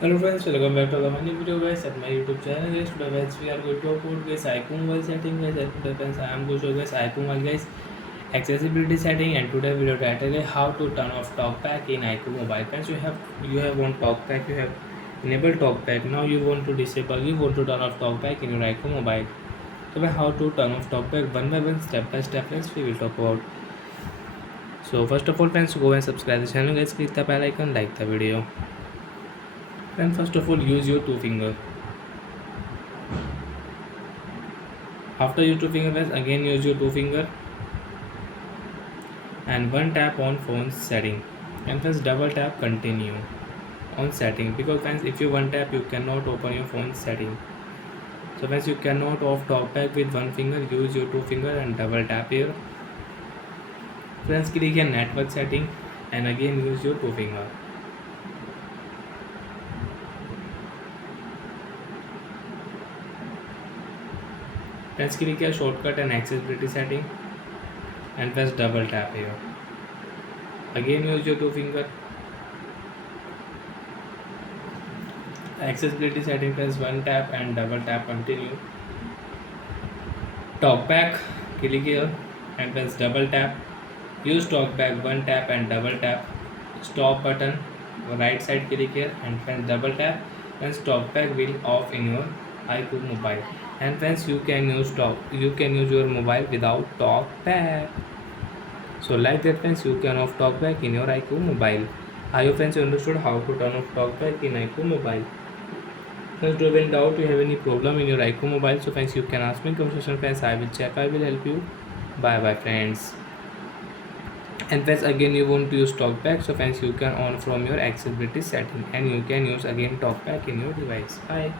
Hello friends, welcome back to the new video guys at my YouTube channel guys. Today guys we are going to upload guys iqoo mobile setting guys. And today friends I am going to show guys iqoo mobile guys accessibility setting, and today video title is how to turn off talkback in iqoo mobile. Friends, you have on talkback, you have enabled talkback. Now you want to disable, you want to turn off talkback in your iqoo mobile. So how to turn off talkback one by one, step by step friends we will talk about. So first of all friends, go and subscribe the channel guys, click the bell icon, like the video. Then first of all use your two finger. After use two finger friends, again use your two finger and one tap on phone setting, and first double tap continue on setting, because friends if you one tap you cannot open your phone setting. So friends you cannot off talkback with one finger, use your two finger and double tap here. Friends click here network setting and again use your two finger. Friends click here shortcut and accessibility setting and press double tap here. Again use your two finger. Accessibility setting, press one tap and double tap continue. Talkback, click here and press double tap. Use talkback, one tap and double tap. Stop button, right side click here and press double tap, and talkback will off in your iqoo mobile. And friends you can use your mobile without talkback. So like that friends, you can off talkback in your iqoo mobile. I hope friends you understood how to turn off talkback in iqoo mobile. Friends, do you have any doubt, you have any problem in your iqoo mobile, so friends you can ask me comment section friends, I will check, I will help you. Bye bye friends. And friends again you want to use talkback, so friends you can on from your accessibility setting and you can use again talkback in your device. Bye.